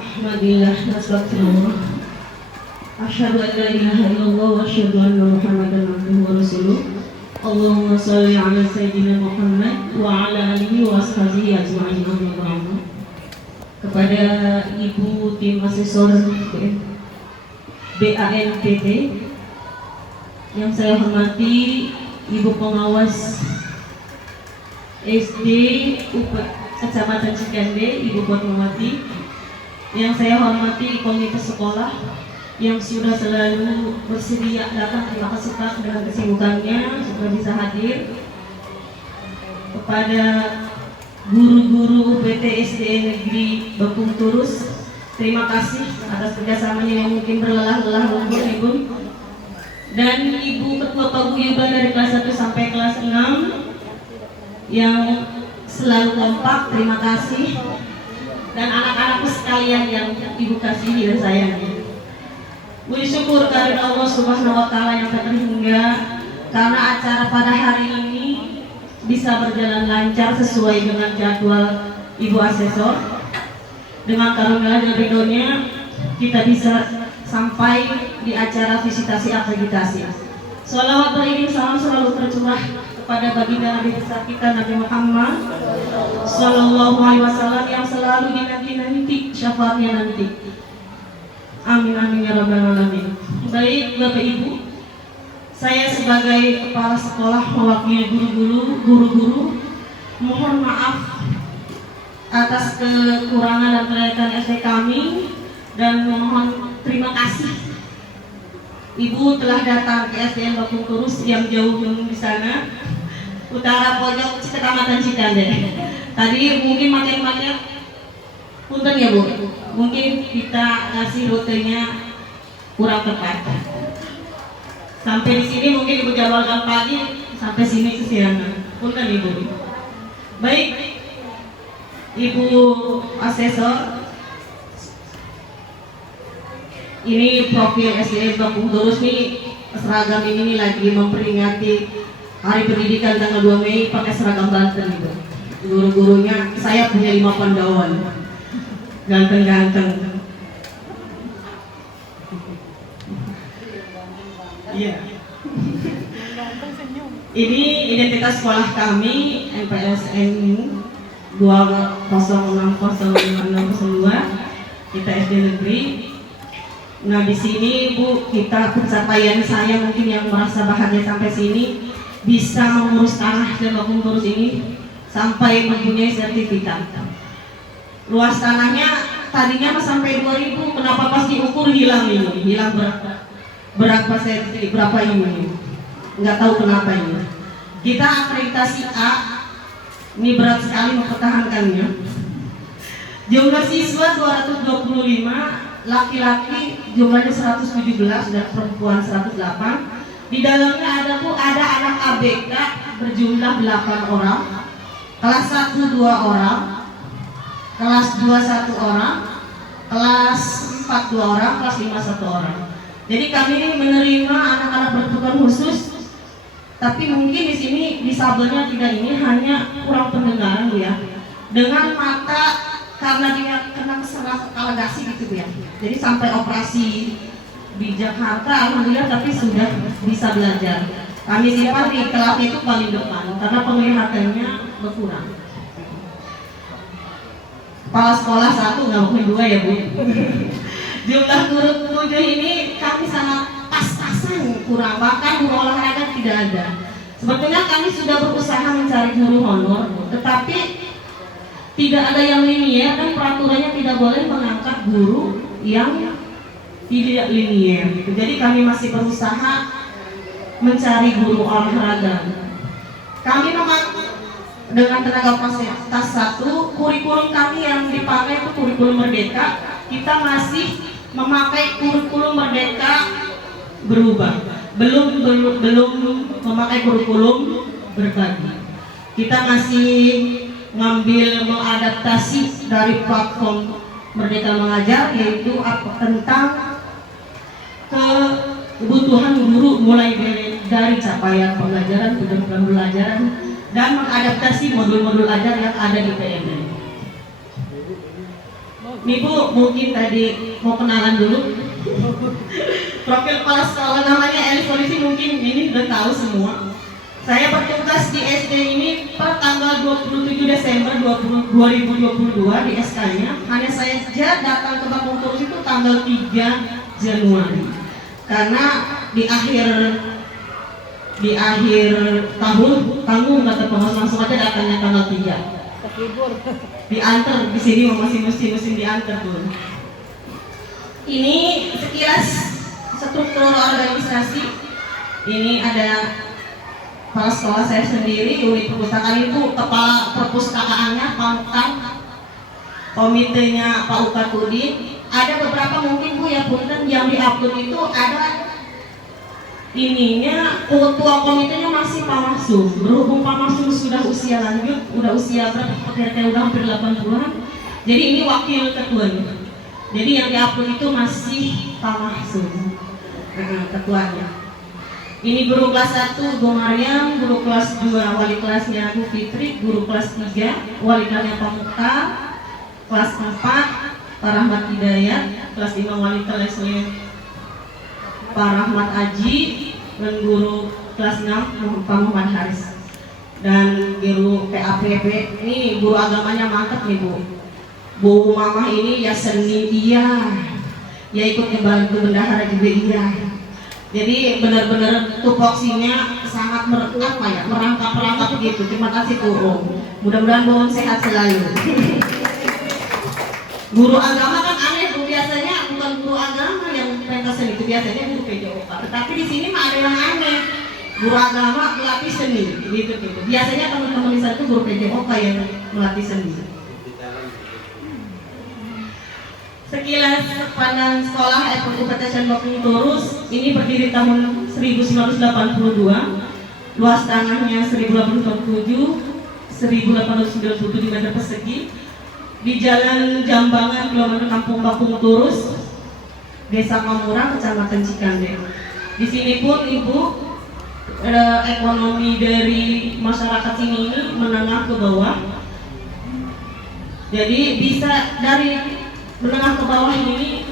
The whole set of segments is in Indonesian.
Alhamdulillah, astagfirullah. Asyhadu an la ilaha illallah wa asyhadu anna Muhammadan abduhu wa rasuluh. Allahumma shalli ala sayyidina Muhammad wa ala alihi wa ashabihi ajma'in. Kepada Ibu tim asesor BANPT yang saya hormati, Ibu pengawas SD Kecamatan Cikande, Ibu Fatmawati, yang saya hormati komite sekolah yang sudah selalu bersedia datang, terima kasih Pak dengan kesibukannya sudah bisa hadir. Kepada guru-guru UPT SDN Negeri Bekung Turus, terima kasih atas kerjasamanya yang mungkin berlelah-lelah lembur Ibu. Dan Ibu Ketua Paguyuban dari kelas 1 sampai kelas 6 yang selalu kompak, terima kasih. Dan anak-anakku sekalian yang Ibu kasihi dan sayangi, puji syukur karena Allah Subhanahu wa Ta'ala yang tak terhingga karena acara pada hari ini bisa berjalan lancar sesuai dengan jadwal Ibu Asesor. Dengan karunia dan ridhonya kita bisa sampai di acara visitasi akreditasi. Sholawat beriring salam selalu tercurah kepada baginda Nabi besar kita Nabi Muhammad Sallallahu Alaihi Wasallam yang selalu dinanti-nanti syafaatnya nanti. Amin amin ya rabbal alamin. Baik Bapak Ibu, saya sebagai kepala sekolah mewakili guru-guru mohon maaf atas kekurangan dan kelaikan SD kami, dan mohon terima kasih Ibu telah datang ke SDN Bekung Turus yang jauh di sana, utara pojok Kecamatan Cikande. Tadi mungkin macam-macam, punten ya Bu, mungkin kita ngasih rutenya kurang tepat. Sampai di sini mungkin Ibu jadwalkan pagi, sampai sini kesiangan. Punten Ibu. Baik, Ibu Asesor, ini profil SDN Bekung Turus nih, seragam ini nih lagi memperingati Hari Pendidikan tanggal 2 Mei pakai seragam Banten gitu. Guru-gurunya saya punya 5 pandawan, ganteng-ganteng. Iya. Ini identitas sekolah kami, MPSN 2060502, kita SD negeri. Nah di sini Bu, kita pencapaian saya mungkin yang merasa bahagia sampai sini bisa mengurus tanah dan Bekung Turus ini sampai mempunyai sertifikat. Luas tanahnya tadinya sampai 2000, kenapa pas diukur hilang ini? Hilang berapa senti, berapa ini? Nggak tahu kenapa ini. Kita akreditasi A, ini berat sekali mempertahankannya. Jumlah siswa 225, laki-laki jumlahnya 117 dan perempuan 108. Di dalamnya ada anak ABK berjumlah 8 orang, kelas 1 2 orang, kelas 2 1 orang, kelas 4 2 orang, kelas 5 1 orang. Jadi kami ini menerima anak-anak berkebutuhan khusus, tapi mungkin di sini disabelnya tidak, ini hanya kurang pendengaran Bu ya. Dengan mata karena dia kena keserah alegasi gitu ya. Jadi sampai operasi di Jakarta alhamdulillah, tapi sudah bisa belajar. Kami simpan di kelas itu paling depan karena penglihatannya berkurang. Kepala sekolah 1 nggak mungkin 2 ya Bu. Jumlah guru 7 ini kami sangat pas-pasan kurang, bahkan guru olahraga tidak ada. Sebetulnya kami sudah berusaha mencari guru honor, tetapi tidak ada yang linier dan peraturannya tidak boleh mengangkat guru yang tidak linier gitu. Jadi kami masih berusaha mencari guru olahraga. Kami memang dengan tenaga fasilitas 1, kurikulum kami yang dipakai itu kurikulum Merdeka. Kita masih memakai kurikulum Merdeka berubah. Belum memakai kurikulum berbagi. Kita masih ngambil mengadaptasi dari platform Merdeka Mengajar, yaitu tentang kebutuhan guru mulai dari capaian pembelajaran, kebutuhan pembelajaran, dan mengadaptasi modul-modul ajar yang ada di PMN. Nih Bu, mungkin tadi mau kenalan dulu. Profil kepala sekolah namanya Elis Polisi, mungkin ini udah tahu semua. Saya bertugas di SD ini per tanggal 27 Desember 2022 di SK-nya. Hanya saya saja datang ke Bakung Turus itu tanggal 3 Januari. Karena di akhir tahun nggak terpengaruh, langsung aja datangnya tanggal 3. Diantar di sini masih mesti diantar tuh. Ini sekilas struktur organisasi. Ini ada kepala sekolah saya sendiri, unit perpustakaan itu kepala perpustakaannya Pak Ukang, komitenya Pak Ukatudin. Ada beberapa mungkin Bu ya punten yang diupload itu ada ininya, ketua komitenya masih Pak Masum. Berhubung Pak Masum sudah usia lanjut, udah usia berapa? Kira-kira udah hampir 80-an. Jadi ini wakil ketuanya. Jadi yang diupload itu masih Pak Masum, ketuanya. Ini guru kelas 1 Bu Maryam, guru kelas 2 wali kelasnya Bu Fitri, guru kelas 3 wali kelasnya Pak Mukhtar, kelas 4 Pak Rahmat Hidayat, kelas 5 wali kelasnya Pak Rahmat Aji, dan guru kelas 6 Pak Muhammad Haris. Dan guru PAPP ini guru agamanya mantap nih Bu. Bu Mama ini ya seni iya, ya ikut ngebantu bendahara juga iya. Jadi benar-benar tupoksinya sangat merangkap gitu. Terima kasih Bu. Mudah-mudahan Bu sehat selalu. Guru agama kan aneh Bu, biasanya bukan guru agama yang pentas itu, biasanya guru PJOK. Tetapi di sini mah ada yang aneh. Guru agama melatih seni, gitu. Biasanya teman-teman di sana itu guru PJOK yang melatih seni. Sekilas pandang sekolah FUPTSN Bakung Turus, ini berdiri tahun 1982, luas tanahnya 1847, 1897 meter persegi, di Jalan Jambangan, Kilometer Kampung Bakung Turus, Desa Mamurang, Kecamatan Cikande. Di sini pun Ibu, ekonomi dari masyarakat sini ini menengah ke bawah. Jadi bisa dari menengah ke bawah ini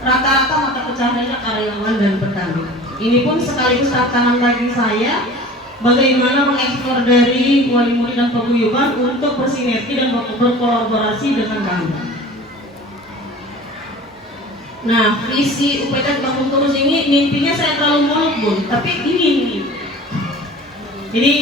rata-rata mata pencahariannya karyawan dan petani. Ini pun sekaligus tantangan bagi saya bagaimana mengeksplor dari wali murid dan paguyuban untuk bersinergi dan berkolaborasi dengan kami. Nah, visi UPT Bakung Turus ini mimpinya saya terlalu muluk Bun, tapi ingin. Jadi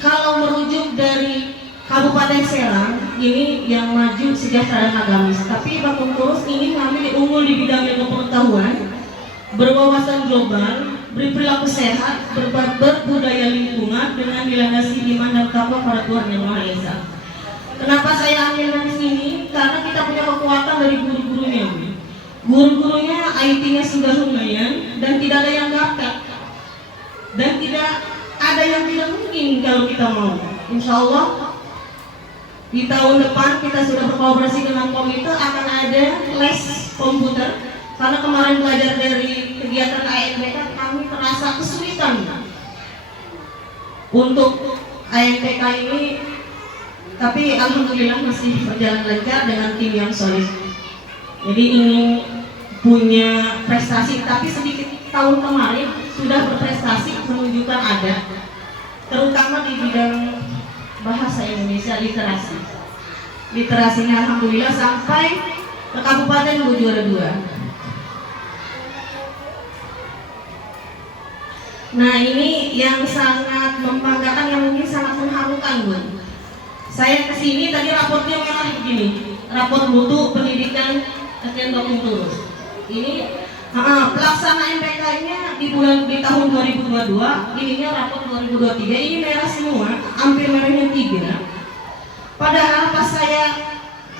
kalau merujuk dari Kabupaten Serang ini yang maju sejahtera dan agamis, tapi Bakung Turus ini kami unggul di bidang ilmu pengetahuan, berwawasan global, berperilaku sehat, berbudaya lingkungan dengan dilandasi iman dan takwa pada Tuhan Yang Maha Esa. Kenapa saya ambil dari sini? Karena kita punya kekuatan dari guru-gurunya. Guru-gurunya IT-nya sudah lumayan dan tidak ada yang gaptek dan tidak ada yang tidak mungkin kalau kita mau. Insya Allah di tahun depan kita sudah berkolaborasi dengan komite akan ada les komputer, karena kemarin belajar dari kegiatan AMPK kami terasa kesulitan untuk AMPK ini, tapi alhamdulillah masih berjalan lancar dengan tim yang solid. Jadi ingin punya prestasi, tapi sedikit tahun kemarin sudah berprestasi menunjukkan ada, terutama di bidang bahasa Indonesia literasi. Literasinya alhamdulillah sampai ke Kabupaten juara 2. Nah, ini yang sangat membanggakan, yang mungkin sangat mengharukan Bun. Saya kesini tadi raportnya merah begini, raport mutu pendidikan SDN Bakung Turus. Ini pelaksana MPK-nya di tahun 2022, ininya raport 2023, ini merah semua, hampir merahnya 3. Padahal pas saya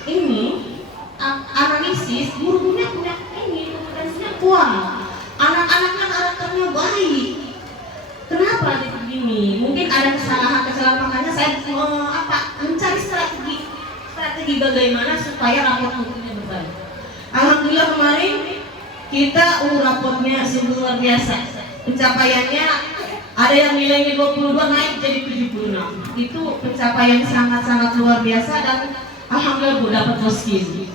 ini analisis, gurunya punya ini kompetensinya kuat, anak-anaknya karakternya baik. Kenapa begini? Mungkin ada kesalahan, makanya saya mencari strategi bagaimana supaya raport mutunya berbaik. Alhamdulillah kemarin kita raportnya sungguh luar biasa. Pencapaiannya ada yang nilainya 22 naik jadi 76. Itu pencapaian sangat-sangat luar biasa, dan Alhamdulillah Bu dapat boskin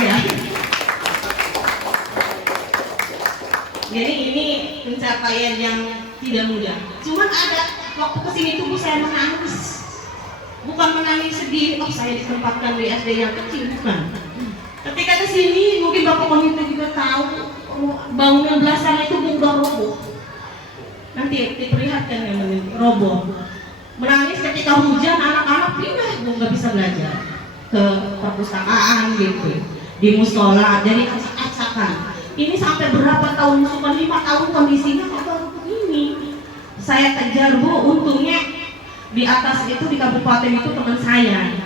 ya. Jadi ini pencapaian yang tidak mudah. Cuman ada waktu kesini tuh Bu saya menangis. Bukan menangis sedih, oh saya ditempatkan di SD yang kecil, bukan. Ketika kesini mungkin Bapak Pemimpin juga tahu bangunan belasan itu udah roboh. Nanti diperlihatkan yang roboh. Menangis ketika hujan, anak-anak pindah, nggak bisa belajar ke perpustakaan gitu, di musola, jadi acak-acakan. Ini sampai berapa tahun, cuma 5 tahun kondisinya kok baru begini. Saya kejar Bu, untungnya di atas itu di kabupaten itu teman saya,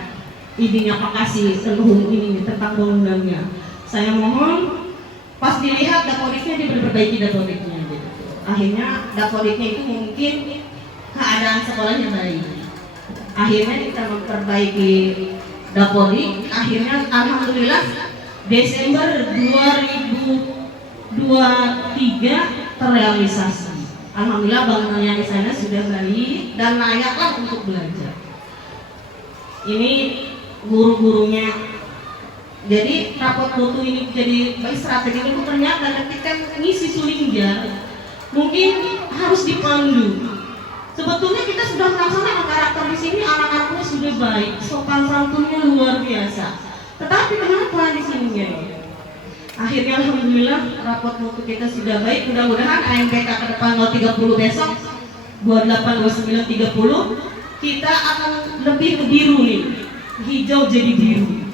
ibunya Pak Kasih seluruh ini tentang bangunannya. Saya mohon, pas dilihat dapoliknya dia diperbaiki dapoliknya gitu. Akhirnya dapoliknya itu mungkin keadaan sekolahnya baik. Akhirnya kita memperbaiki dapolik. Akhirnya alhamdulillah Desember 2023 terrealisasi. Alhamdulillah bangunannya di sana sudah baik dan layaklah untuk belajar. Ini guru-gurunya. Jadi rapot mutu ini jadi baik strategi itu ternyata ketika ngisi sulingjar mungkin harus dipandu. Sebetulnya kita sudah melaksanakan karakter di sini, anak-anaknya sudah baik, sopan santunnya luar biasa. Tetapi kenapa di sini ya? Akhirnya alhamdulillah rapot mutu kita sudah baik. Mudah-mudahan AMPK ke depan 30 besok 28, 29, 30 kita akan lebih ke biru nih, hijau jadi biru.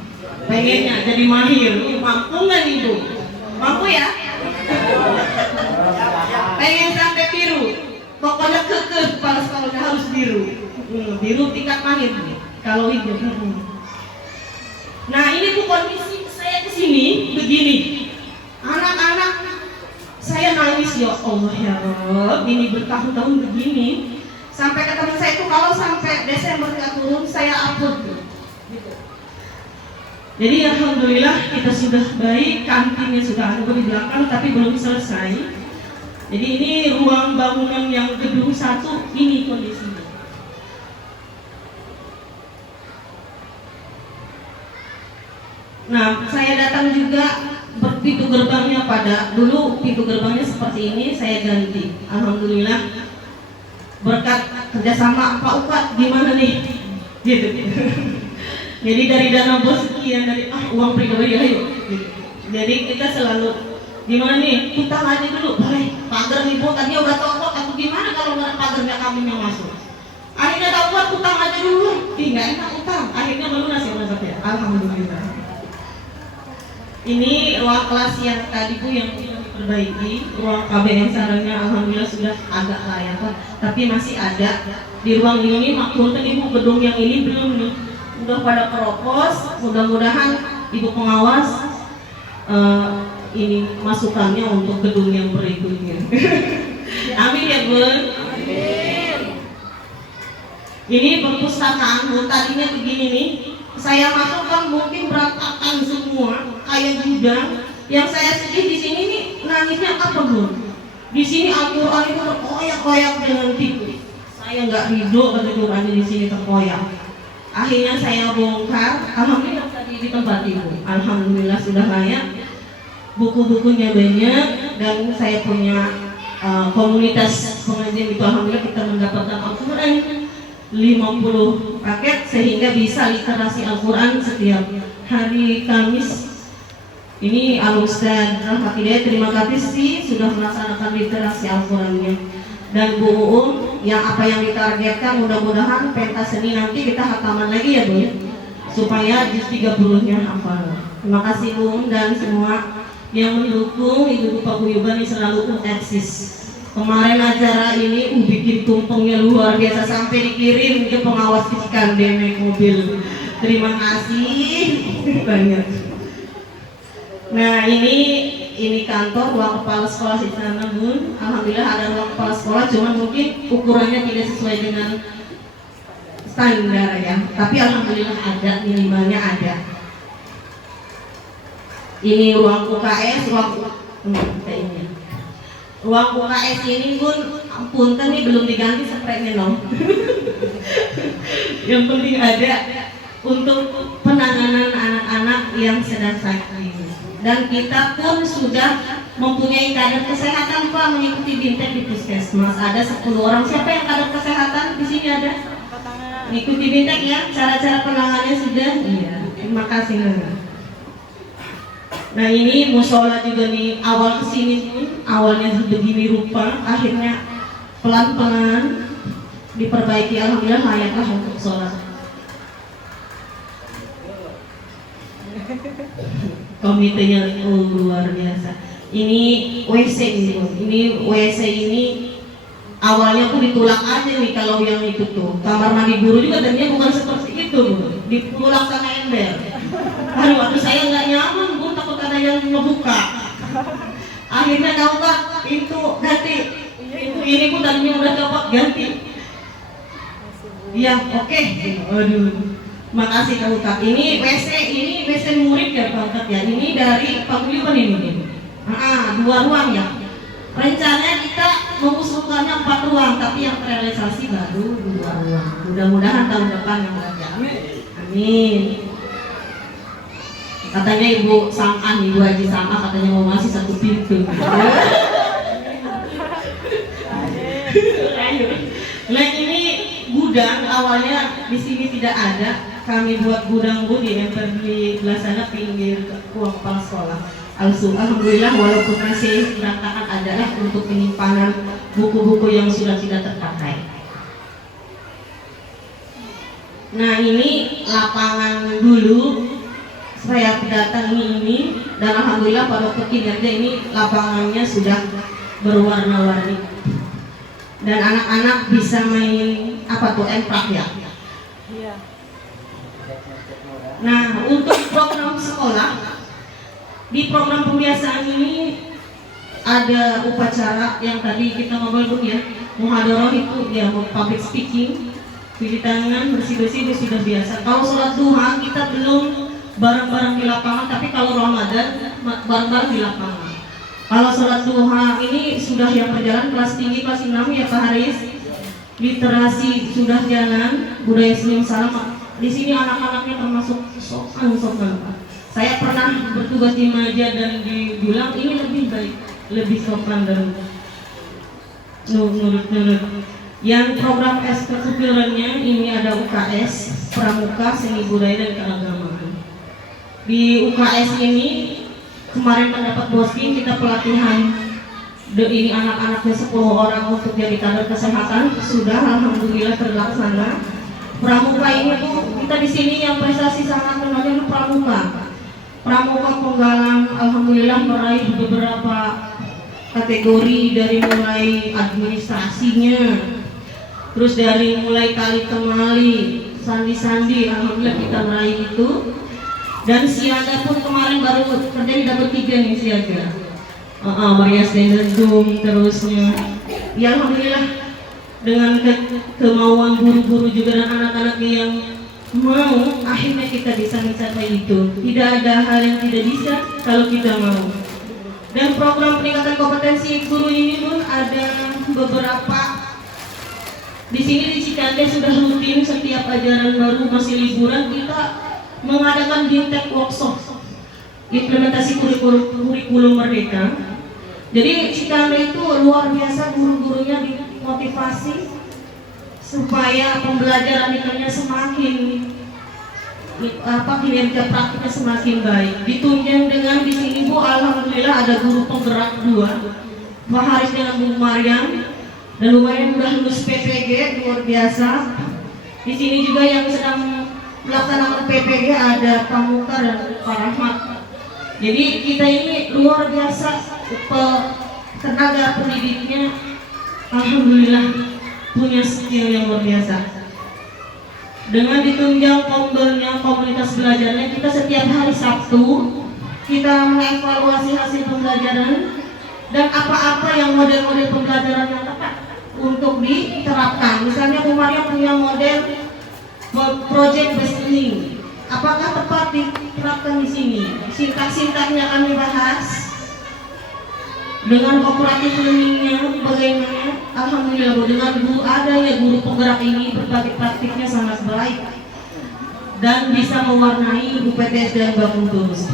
Pengennya jadi mahir. Mampu nggak nih Bu? Mampu ya? Pengen sampai biru. Pokoknya kekeh kepala sekolahnya harus biru. Biru tingkat mahir nih. Kalau hijau. Nah ini Bu kondisi saya kesini begini. Anak-anak saya nangis ya Allah ya Rob. Ini bertahun-tahun begini. Sampai ke teman saya itu kalau sampai Desember nggak turun saya upload gitu. Jadi alhamdulillah kita sudah baik, kantinnya sudah ada di belakang tapi belum selesai. Jadi ini ruang bangunan yang gedung 1 ini kondisinya. Nah, saya datang juga pintu gerbangnya dulu pintu gerbangnya seperti ini saya ganti. Alhamdulillah berkat kerjasama Pak Ukat gimana nih? Gitu. Jadi dari dana bos sekian dari uang pribadi ayo. Gitu. Jadi kita selalu gimana nih? Utang aja dulu. Baik, pagar nih Bu, tadinya udah tokok atau gimana kalau nggak pagarnya kami yang masuk. Akhirnya ada uang utang aja dulu. Nggak enak utang. Akhirnya melunas ya Mas ya. Alhamdulillah. Ini ruang kelas yang tadi Bu yang diperbaiki, ruang KBN sarangnya alhamdulillah sudah agak layak, tapi masih ada di ruang ini maklum tadi Bu gedung yang ini belum nih. Udah pada keropos, mudah-mudahan Ibu pengawas ini masukannya untuk gedung yang berikutnya. Amin ya Bun. Amin. Ini perpustakaan Bu, tadinya begini nih. Saya masukkan mungkin berantakan semua kayak gudang. Yang saya sedih di sini nih nangisnya apa Bun? Di sini Al-Quran itu terkoyak-koyak dengan tipu. Saya nggak ridho kalau Quran di sini terkoyak. Akhirnya saya bongkar, alhamdulillah tadi di tempat Ibu. Alhamdulillah sudah layak. Buku-bukunya banyak dan saya punya komunitas pengajian itu alhamdulillah kita mendapatkan Al-Quran 50 paket sehingga bisa literasi Al-Quran setiap hari Kamis. Ini Al-Ustaz Rahmat Hidayat terima kasih sih sudah melaksanakan literasi Al-Qurannya. Dan Bu Uum yang apa yang ditargetkan mudah-mudahan pentas seni nanti kita hataman lagi ya Bu ya, supaya juz 30-nya hafal. Terima kasih Bu Uum dan semua yang mendukung Ibu Pak Guyuban ini selalu eksis. Kemarin acara ini bikin tumpengnya luar biasa sampai dikirim ke pengawas fisika naik mobil. Terima kasih banyak. Nah ini kantor ruang kepala sekolah di sana Bun. Alhamdulillah ada ruang kepala sekolah, cuman mungkin ukurannya tidak sesuai dengan standar ya. Tapi alhamdulillah ada, minimalnya ada. Ini ruang UKS, ruang UKS ini Bun, punten nih belum diganti spraynya no. Yang penting ada. untuk penanganan anak-anak yang sedang sakit. Dan kita pun sudah mempunyai kader kesehatan Pak, mengikuti bintek di puskesmas. Ada 10 orang. Siapa yang kader kesehatan di sini ada? Mengikuti bintek ya. Cara-cara penanganannya sudah. Iya. Terima kasih. Nah ini musola juga nih, awal kesini pun awalnya begini rupa, akhirnya pelan-pelan diperbaiki. Alhamdulillah layaklah untuk sholat. Komitenya luar biasa. Ini WC ini WC ini awalnya aku ditulak aja nih kalau yang itu tuh kamar mandi guru juga, ternyata bukan seperti itu ditulak sama ember. Aduh, waktu saya nggak nyaman, Bu, takut ada yang ngebuka. Akhirnya tahu Kak, pintu ganti. Pintu ini pun tadinya udah coba ganti. Iya, oke. Aduh. Makasih Kak Utak. Ini WC murid ya Pak Utak ya. Ini dari Pak Guyuban ini. 2 ruang ya. Rencananya kita mengusulkannya 4 ruang, tapi yang terrealisasi baru 2 ruang. Mudah-mudahan tahun depan yang ada. Amin. Katanya Ibu Sam'an, Ibu Haji Sam'an katanya mau ngasih 1 pintu. Nah ini gudang awalnya di sini tidak ada. Kami buat gudang Bu di emper di belah sana pinggir ruang kepala sekolah. Alhamdulillah walaupun masih berantakan adalah untuk penyimpanan buku-buku yang sudah tidak terpakai. Nah ini lapangan dulu saya datangi ini, dan alhamdulillah pada waktu kinerja ini lapangannya sudah berwarna-warni dan anak-anak bisa main apa tuh emprak ya. Nah untuk program sekolah, di program pembiasaan ini ada upacara yang tadi kita ngobrol ya, muhadharah itu ya, public speaking, cuci tangan, bersih-bersih itu sudah biasa. Kalau sholat duha kita belum bareng-bareng di lapangan, tapi kalau Ramadan bareng-bareng di lapangan. Kalau sholat duha ini sudah yang berjalan kelas tinggi kelas 6 ya Pak Haris. Literasi sudah jalan, budaya senyum salam. Di sini anak-anaknya termasuk sopan Pak. Saya pernah bertugas di Maja dan dibilang ini lebih baik, lebih sopan dan nurut. Yang program ekstrakurikulernya ini ada UKS, Pramuka, Seni Budaya dan Keagamaan. Di UKS ini kemarin mendapat posting kita pelatihan ini anak-anaknya 10 orang untuk jadi kader kesehatan, sudah alhamdulillah terlaksana. Pramuka ini tuh kita di sini yang prestasi sangat menonjol Pramuka. Pramuka Penggalang alhamdulillah meraih beberapa kategori dari mulai administrasinya, terus dari mulai tali temali, sandi-sandi, alhamdulillah kita meraih itu. Dan siaga pun kemarin baru terjadi dapat 3 nih siaga. Varias Zoom terusnya. Ya alhamdulillah dengan kemauan guru-guru juga dan anak-anak yang mau, akhirnya kita bisa mencapai itu. Tidak ada hal yang tidak bisa kalau kita mau. Dan program peningkatan kompetensi guru ini pun ada beberapa. Di sini di Cikande sudah rutin setiap ajaran baru masih liburan kita mengadakan bintek workshop implementasi kurikulum merdeka. Jadi Cikande itu luar biasa, guru-gurunya dimotivasi supaya pembelajaran itu semakin kinerja praktiknya semakin baik. Ditunjang dengan di sini Bu, alhamdulillah ada guru penggerak 2, Pak Haris dengan Bu Maryam, dan Bu Maryam sudah lulus PPG luar biasa. Di sini juga yang sedang melaksanakan PPG ada Pak Mukhtar dan Pak Rahmat. Jadi kita ini luar biasa, tenaga pendidiknya alhamdulillah punya skill yang luar biasa. Dengan ditunjang kombelnya komunitas belajarnya, kita setiap hari Sabtu kita mengevaluasi hasil pembelajaran dan apa-apa yang model-model pembelajaran yang tepat untuk diterapkan. Misalnya Bu Maria punya model project based learning, apakah tepat diterapkan di sini? Sintak-sintaknya kami bahas. Dengan kooperatif learningnya bagaimana? Alhamdulillah Bu, dengan adanya guru penggerak ini berbagai praktiknya sangat baik. dan bisa mewarnai UPTSD Bakung Turus.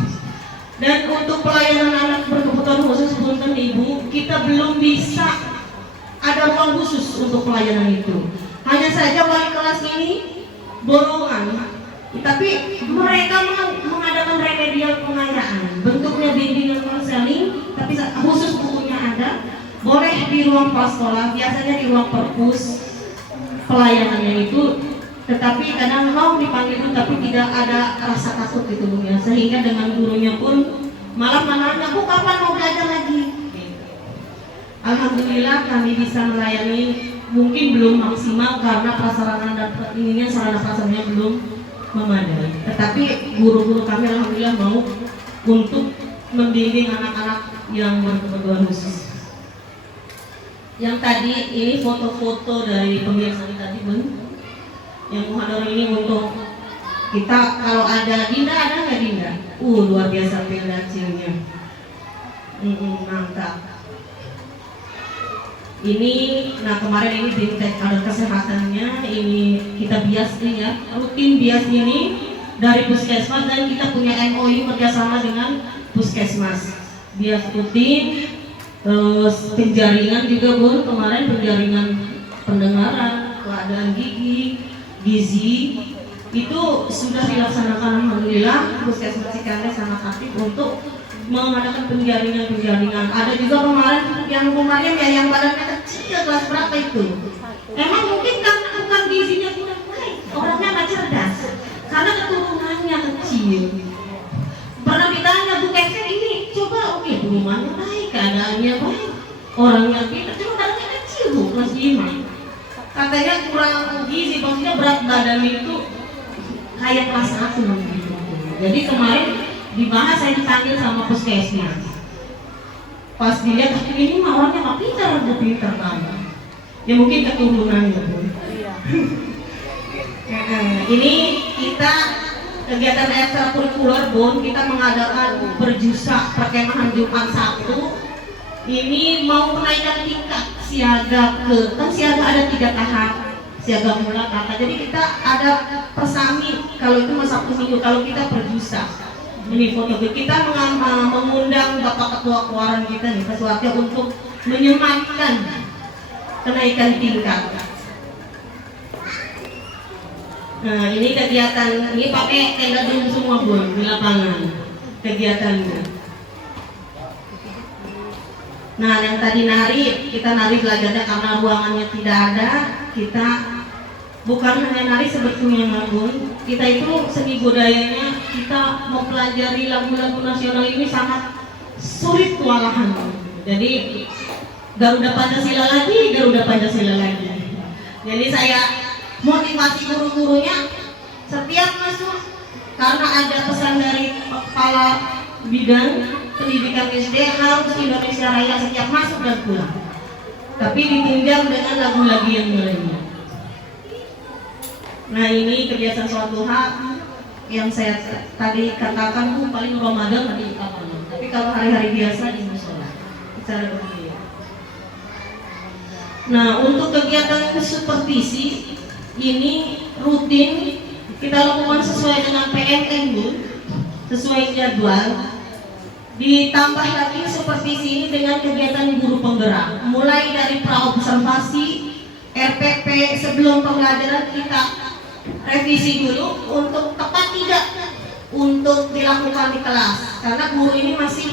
Dan untuk pelayanan anak berkebutuhan khusus punten Ibu, kita belum bisa ada ruang khusus untuk pelayanan itu. Hanya saja wali kelas ini borongan, tapi mereka mengadakan remedial pengayaan, bentuknya bimbingan konseling, tapi khusus bukunya ada. Boleh di ruang prasekolah, biasanya di ruang perpus pelayanannya itu, tetapi kadang mau dipanggil pun tapi tidak ada rasa takut gitu ya, sehingga dengan gurunya pun malah menanya, "Bu, kapan mau belajar lagi?" Alhamdulillah kami bisa melayani, mungkin belum maksimal karena prasarana dan ininya sarana prasarananya belum memadai. Tetapi guru-guru kami alhamdulillah mau untuk membimbing anak-anak yang berkebutuhan khusus. Yang tadi ini foto-foto dari pemirsa tadi Bun. Yang muhadharah ini untuk kita, kalau ada Dinda, ada nggak Dinda? Luar biasa pelacingnya. Mantap. Ini, nah kemarin ini dites ada kesehatannya, ini kita bias ini ya, rutin bias ini dari Puskesmas, dan kita punya MOU kerjasama dengan Puskesmas. Bias rutin, terus penjaringan juga Bun, kemarin penjaringan pendengaran, keadaan gigi, gizi, itu sudah dilaksanakan alhamdulillah. Puskesmas Cikande sangat aktif untuk mengadakan penjaringan. Ada juga kemarin yang yang badannya kecil, kelas berapa itu? Emang mungkin karena bukan gizinya tidak baik, orangnya nggak cerdas, karena keturunannya kecil. Pernah ditanya, "Bu Kekse ini coba oke, rumahnya baik, keadaannya baik, orangnya pintar, cuma badannya kecil Bu, kelas 5. Katanya kurang gizi, maksudnya berat badan itu kayak kelas 1 gitu. Jadi kemarin dibahas, saya dipanggil sama Puskesmas. Pas dilihat, ini mah orangnya nggak pintar banget. Ya mungkin keturunannya Bu. Ini kita kegiatan ekstrakurikuler Bun, kita mengadakan perjusa perkemahan Jumat Sabtu. Ini mau menaikkan tingkat siaga kan siaga ada 3 tahap, siaga mula kata. Jadi kita ada persami, kalau itu mau Sabtu Minggu, kalau kita perjusa. Ini foto kita mengundang Bapak Ketua Keluaran kita nih, Kesuatnya, untuk menyematkan kenaikan tingkat. Nah ini kegiatan, ini pakai tenda dulu semua Bun di lapangan kegiatannya. Nah yang tadi nari, kita nari belajarnya karena ruangannya tidak ada. Kita bukan hanya nari sebetulnya Bun, kita itu seni budayanya, kita mempelajari lagu-lagu nasional ini sangat sulit kewalahan. Jadi Garuda Pancasila lagi. Jadi saya motivasi guru-gurunya setiap masuk, karena ada pesan dari kepala bidang pendidikan SD harus Indonesia Raya setiap masuk dan pulang, tapi ditunjang dengan lagu-lagu yang lainnya. Nah ini kebiasaan sholat duha yang saya tadi katakan tuh paling Ramadan tadi kapan, tapi kalau hari-hari biasa di musola secara begini. Nah untuk kegiatan supervisi ini rutin kita lakukan sesuai dengan PMN Bun, sesuai jadwal. Ditambah lagi supervisi ini dengan kegiatan guru penggerak, mulai dari praobservasi, RPP sebelum pembelajaran kita revisi dulu untuk tepat tidak untuk dilakukan di kelas, karena guru ini masih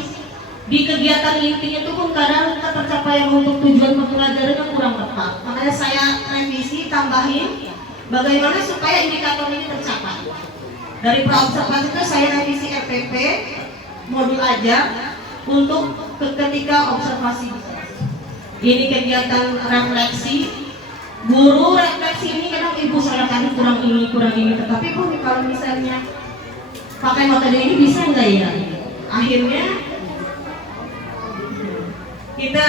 di kegiatan intinya itu pun kadang tercapai untuk tujuan pembelajaran kurang tepat. Makanya saya revisi, tambahin bagaimana supaya indikator ini tercapai. Dari praobservasi itu saya revisi RPP modul ajar untuk ketika observasi. Ini kegiatan refleksi. Guru refleksi ini kadang ibu saya tadi kurang ini, tetapi pun kalau misalnya pakai metode ini bisa enggak ya? Akhirnya kita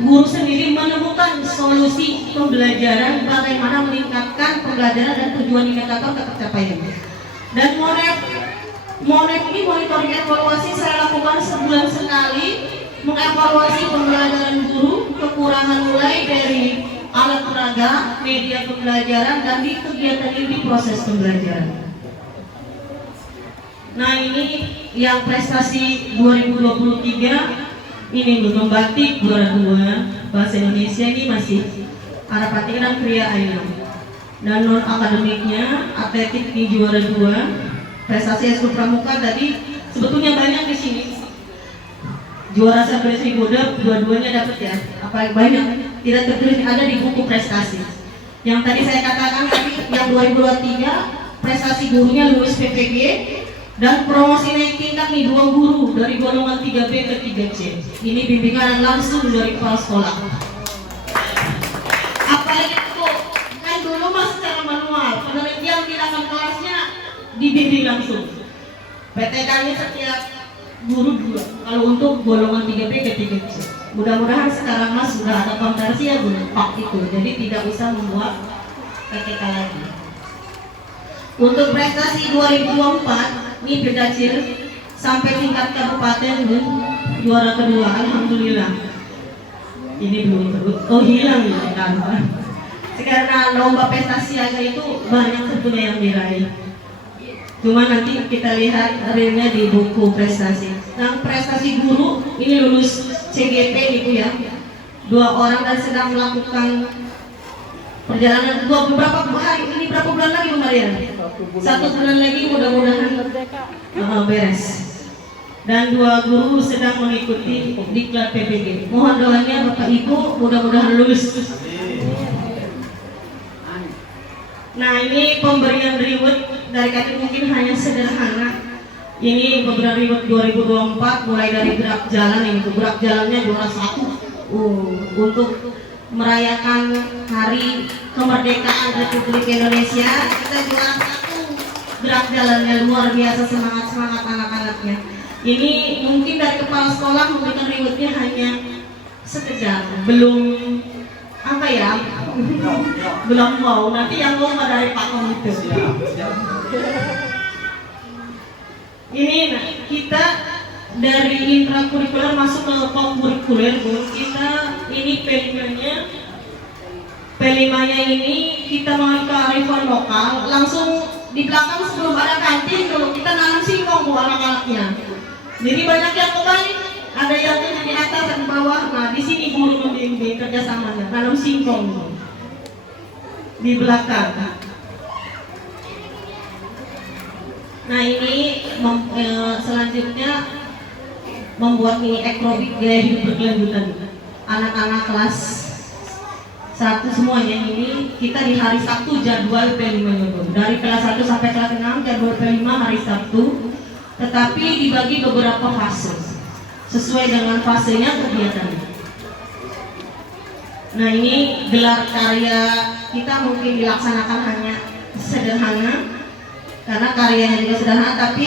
guru sendiri menemukan solusi pembelajaran, bagaimana meningkatkan pembelajaran dan tujuan indikator tercapai. Dan Monet ini monitoring evaluasi saya lakukan sebulan sekali, mengevaluasi pembelajaran guru, kekurangan mulai dari alat peraga, media pembelajaran, dan di kegiatan ini proses pembelajaran. Nah ini yang prestasi 2023 ini belum batik juara 2, bahasa Indonesia ini masih Arapati dan Kriya Ayu. Dan non akademiknya atletik ini juara 2, prestasi ekskul pramuka tadi sebetulnya banyak di sini. Juara Sabresi Goda dua-duanya dapat ya. Apa banyak tidak tertulis ada di buku prestasi. Yang tadi saya katakan tadi yang 2023 prestasi gurunya lulus PPG dan promosi naik tingkat nih 2 guru dari golongan 3B ke 3C. Ini bimbingan langsung dari kepala sekolah. Apalagi itu kan dulu mas secara manual penelitian tindakan kelasnya dibimbing langsung. PTK-nya setiap guru 2 kalau untuk golongan 3B ke 3C. Mudah-mudahan sekarang mas sudah ada konversi ya Bu Pak itu, jadi tidak usah membuat PTK lagi. Untuk prestasi 2024 ini berdasar sampai tingkat kabupaten juara kedua, alhamdulillah. Ini belum hilang ya kan. Karena lomba prestasi aja itu banyak sebetulnya yang diraih. Cuma nanti kita lihat realnya di buku prestasi. Nah prestasi guru ini lulus CGP itu ya, 2 orang dan sedang melakukan perjalanan beberapa hari ini, berapa bulan lagi Bu Marian? 1 bulan lagi mudah-mudahan beres. Dan 2 guru sedang mengikuti diklat PPG. Mohon doanya Bapak Ibu mudah-mudahan lulus. Nah ini pemberian reward dari kami mungkin hanya sederhana. Ini pemberian reward 2024 mulai dari gerak jalan ini, gerak jalannya juara 1 untuk merayakan hari kemerdekaan Republik Indonesia. Kita juara 1 gerak jalannya luar biasa, semangat anak-anaknya. Ini mungkin dari kepala sekolah memberikan rewardnya hanya sekedar, belum apa ya, belum mau. Nanti yang mau dari Pak Komite. Ini nah, kita dari intrakurikuler masuk ke kurikuler Bu. Kita ini P5-nya ini kita mau ke kearifan lokal. Langsung di belakang sebelum ada kantin dulu kita nanam singkong Bu anak-anaknya. Jadi banyak yang kembali, ada yang di atas dan di bawah. Nah di sini guru membimbing kerjasamanya nanam singkong Bu di belakang. Nah ini selanjutnya membuat mini aerobik gaya hidup berkelanjutan. Anak-anak kelas 1 semuanya ini kita di hari Sabtu jadwal P5 dari kelas 1 sampai kelas 6 jadwal P5 hari Sabtu, tetapi dibagi beberapa fase sesuai dengan fasenya kegiatan. Nah ini gelar karya kita mungkin dilaksanakan hanya sederhana karena karyanya juga sederhana, tapi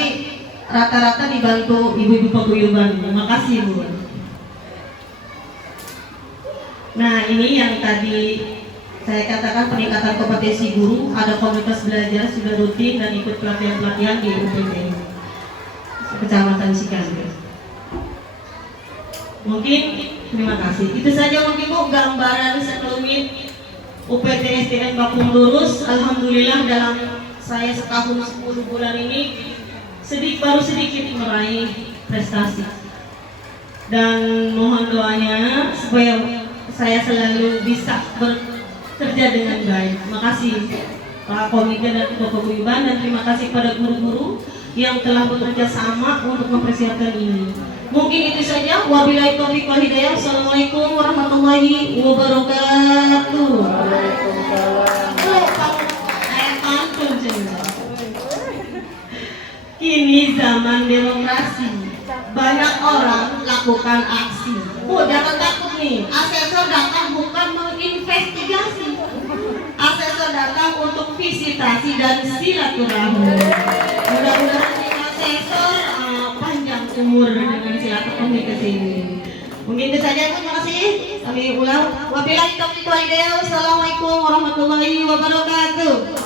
rata-rata dibantu ibu-ibu paguyuban. Terima kasih Bu. Nah ini yang tadi saya katakan peningkatan kompetensi guru, ada komunitas belajar sudah rutin dan ikut pelatihan-pelatihan di UPT Kecamatan Cikanjur. Mungkin terima kasih. Itu saja mungkin Bu gambaran sekelumit UPT SDN Bakung Lurus. Alhamdulillah dalam saya setahun 10 bulan ini baru sedikit meraih prestasi. Dan mohon doanya supaya saya selalu bisa bekerja dengan baik. Terima kasih Pak Komite dan Ketua Paguyuban, dan terima kasih pada guru-guru yang telah bekerja sama untuk mempersiapkan ini. Mungkin itu saja. Wabillahi taufiq wal hidayah. Assalamualaikum warahmatullahi wabarakatuh. Kini zaman demokrasi, banyak orang lakukan aksi. Jangan takut nih, asesor datang bukan menginvestigasi. Asesor datang untuk visitasi dan silaturahmi. Mudah-mudahan si asesor panjang umur dengan silaturahmi ke sini. Mungkin itu saja, terima kasih. Kami ulang. Wabillahi taufiq wal hidayah. Wassalamualaikum warahmatullahi wabarakatuh.